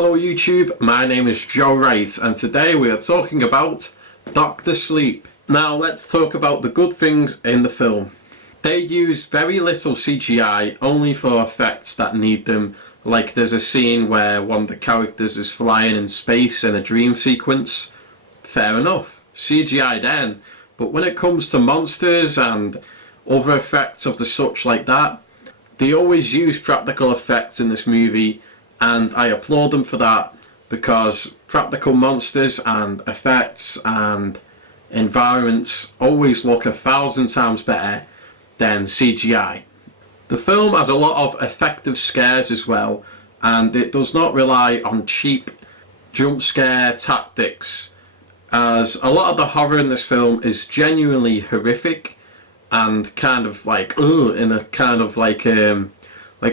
Hello YouTube, my name is Joe Wright and today we are talking about Dr. Sleep. Now let's talk about the good things in the film. They use very little CGI, only for effects that need them, like there's a scene where one of the characters is flying in space in a dream sequence. Fair enough, CGI then, but when it comes to monsters and other effects of the such like that, they always use practical effects in this movie, and I applaud them for that because practical monsters and effects and environments always look 1,000 times better than CGI. The film has a lot of effective scares as well, and it does not rely on cheap jump scare tactics, as a lot of the horror in this film is genuinely horrific and kind of like in a kind of like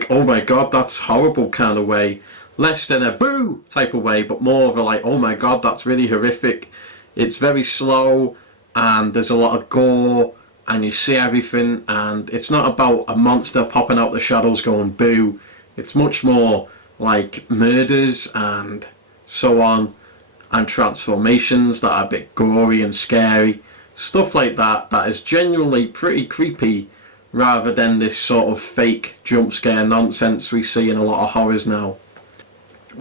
oh my god that's horrible kind of way, less than a boo type of way, but more of a like oh my god that's really horrific. It's very slow and there's a lot of gore and you see everything, and it's not about a monster popping out the shadows going boo. It's much more like murders and so on, and transformations that are a bit gory and scary, stuff like that that is genuinely pretty creepy, rather than this sort of fake jump scare nonsense we see in a lot of horrors now.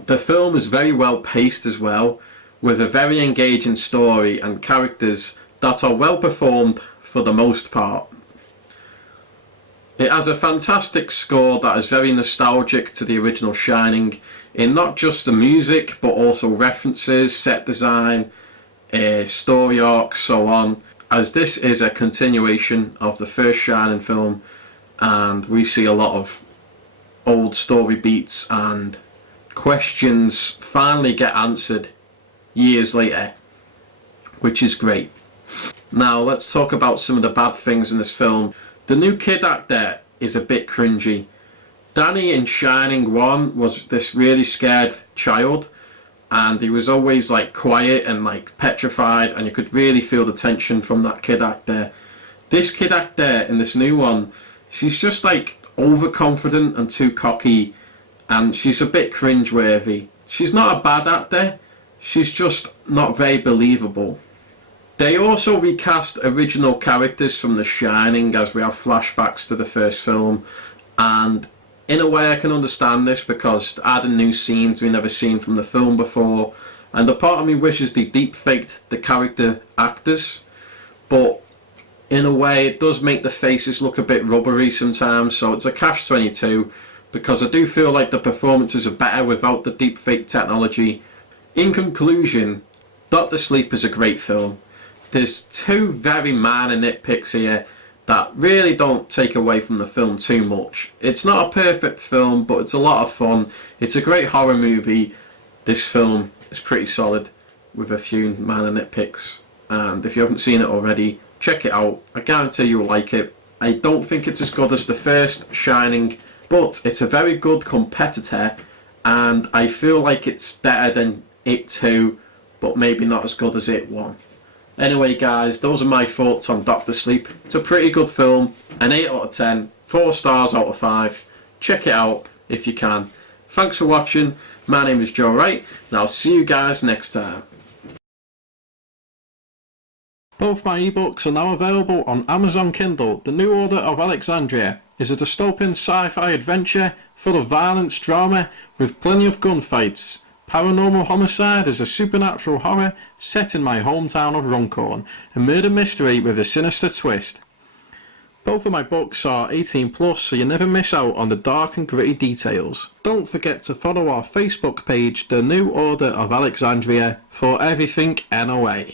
The film is very well paced as well, with a very engaging story and characters that are well performed for the most part. It has a fantastic score that is very nostalgic to the original Shining, in not just the music but also references, set design, story arcs, so on, as this is a continuation of the first Shining film and we see a lot of old story beats and questions finally get answered years later, which is great. Now let's talk about some of the bad things in this film. The new kid actor is a bit cringy. Danny in Shining 1 was this really scared child, and he was always like quiet and like petrified, and you could really feel the tension from that kid actor. This kid actor in this new one, she's just like overconfident and too cocky, and she's a bit cringeworthy. She's not a bad actor, she's just not very believable. They also recast original characters from The Shining, as we have flashbacks to the first film, and in a way I can understand this because adding new scenes we've never seen from the film before, and a part of me wishes they deep faked the character actors, but in a way it does make the faces look a bit rubbery sometimes, so it's a catch-22 because I do feel like the performances are better without the deep fake technology. In conclusion, Dr. Sleep is a great film. There's two very minor nitpicks here that really don't take away from the film too much. It's not a perfect film, but it's a lot of fun. It's a great horror movie. This film is pretty solid with a few minor nitpicks, and if you haven't seen it already, check it out. I guarantee you'll like it. I don't think it's as good as the first Shining, but it's a very good competitor, and I feel like it's better than It 2, but maybe not as good as It 1. Anyway guys, those are my thoughts on Dr. Sleep. It's a pretty good film, an 8 out of 10, 4 stars out of 5. Check it out if you can. Thanks for watching, my name is Joe Wright, and I'll see you guys next time. Both my ebooks are now available on Amazon Kindle. The New Order of Alexandria is a dystopian sci-fi adventure full of violence, drama, with plenty of gunfights. Paranormal Homicide is a supernatural horror set in my hometown of Runcorn, a murder mystery with a sinister twist. Both of my books are 18+, so you never miss out on the dark and gritty details. Don't forget to follow our Facebook page, The New Order of Alexandria, for everything NOA.